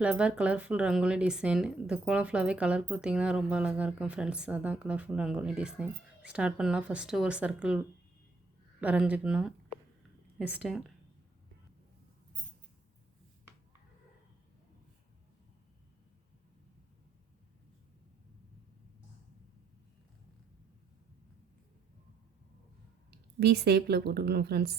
Flower colourful rangoli design. இந்த கோலம் ஃபுல்லாகவே கலர் கொடுத்தீங்கன்னா ரொம்ப அழகாக இருக்கும் ஃப்ரெண்ட்ஸ். அதான் கலர்ஃபுல் ரங்கோலி டிசைன். ஸ்டார்ட் பண்ணலாம். ஃபஸ்ட்டு ஒரு சர்க்கிள் வரைஞ்சிக்கணும். நெக்ஸ்ட்டு வி ஷேப்பில் போட்டுக்கணும் ஃப்ரெண்ட்ஸ்.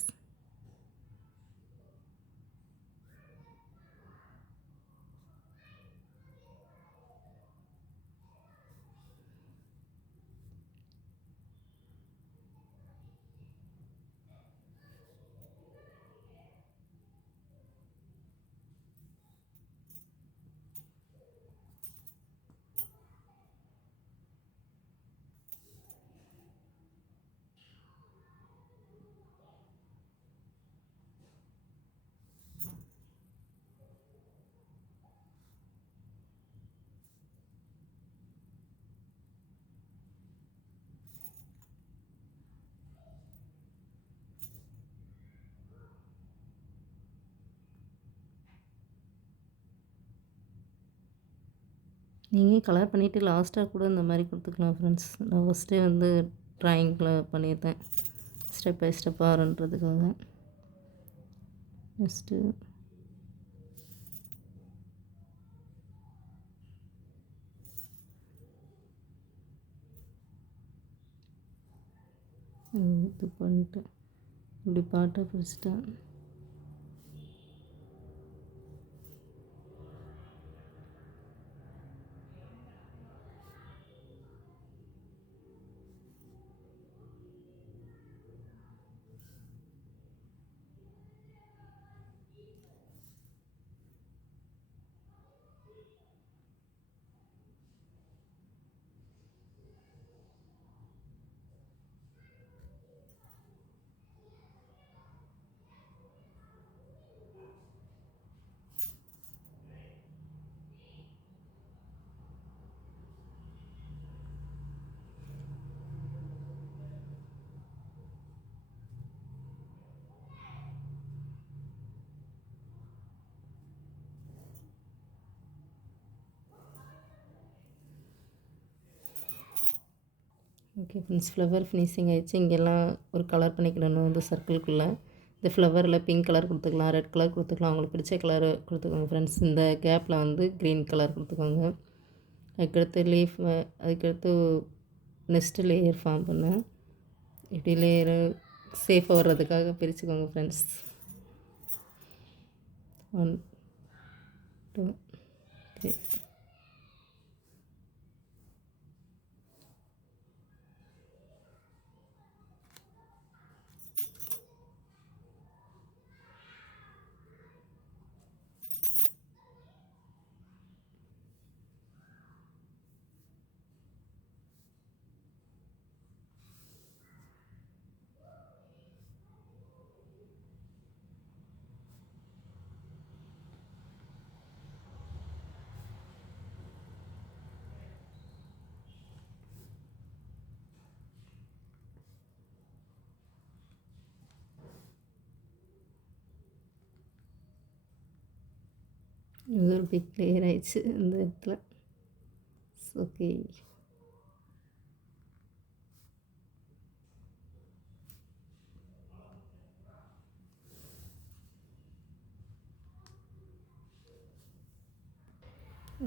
நீங்கள் கலர் பண்ணிவிட்டு லாஸ்ட்டாக கூட இந்த மாதிரி கொடுத்துக்கலாம் ஃப்ரெண்ட்ஸ். நான் ஃபஸ்ட்டே வந்து ட்ராயிங்கில் பண்ணியிருந்தேன் ஸ்டெப் பை ஸ்டெப்பாக வரன்றதுக்காக. நெக்ஸ்ட்டு இது பண்ணிட்டு இப்படி பாட்டை பிடிச்சிட்டேன். ஓகே ஃப்ரெண்ட்ஸ், ஃப்ளவர் ஃபினிஷிங் ஆகிடுச்சு. இங்கெல்லாம் ஒரு கலர் பண்ணிக்கிடணும் இந்த சர்க்கிள்குள்ளே. இந்த ஃப்ளவரில் பிங்க் கலர் கொடுத்துக்கலாம், ரெட் கலர் கொடுத்துக்கலாம், அவங்களுக்கு பிடிச்ச கலர் கொடுத்துக்கோங்க ஃப்ரெண்ட்ஸ். இந்த கேப்பில் வந்து க்ரீன் கலர் கொடுத்துக்கோங்க. அதுக்கடுத்து லீஃப், அதுக்கடுத்து நெக்ஸ்ட்டு லேயர் ஃபார்ம் பண்ணேன். இப்படி லேயரு சேஃபாக வர்றதுக்காக பிரிச்சுக்கோங்க ஃப்ரெண்ட்ஸ். 1 2 3. இது ஒரு பிக் லேயர் ஆயிடுச்சு இந்த இடத்துல. ஓகே,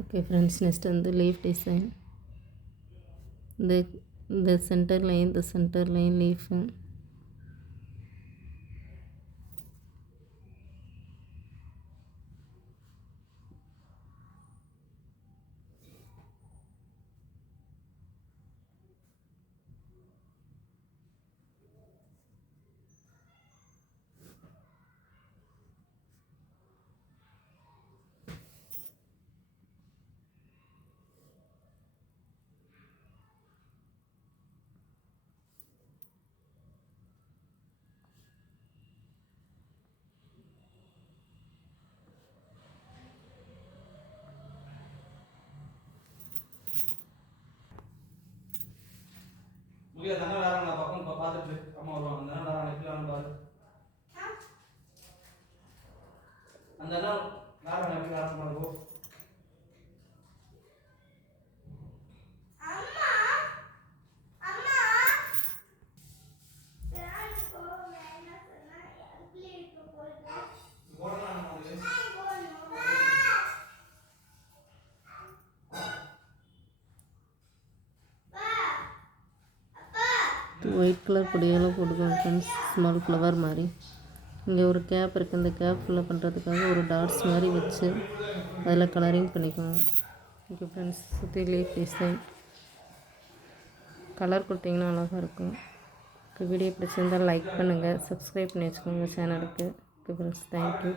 ஓகே ஃப்ரெண்ட்ஸ், நெக்ஸ்ட் வந்து லீஃப் டிசைன். இந்த இந்த சென்டர் லைன் லீஃபு. முகில தானே வேற பக்கம் பார்த்துட்டு அம்மா வருவாங்க. அந்த நேரம் எப்படி வேணும் பாரு. அந்த நேரம் வேற எப்படி வேணும் பாருங்க. ஒயிட் கலர் பொடியெல்லாம் போட்டுக்கோங்க ஃப்ரெண்ட்ஸ், ஸ்மால் ஃப்ளவர் மாதிரி. இங்கே ஒரு கேப் இருக்குது, இந்த கேப் ஃபில்அப் பண்ணுறதுக்காக ஒரு டாட்ஸ் மாதிரி வச்சு அதில் கலரிங் பண்ணிக்கோங்க. ஓகே ஃப்ரெண்ட்ஸ், சுற்றி லீஃப் டிசைன் கலர் கொடுத்தீங்கன்னா அழகாக இருக்கும். வீடியோ பிடிச்சிருந்தால் லைக் பண்ணுங்கள், சப்ஸ்கிரைப் பண்ணி வச்சுக்கோங்க சேனலுக்கு. Okay friends, thank you.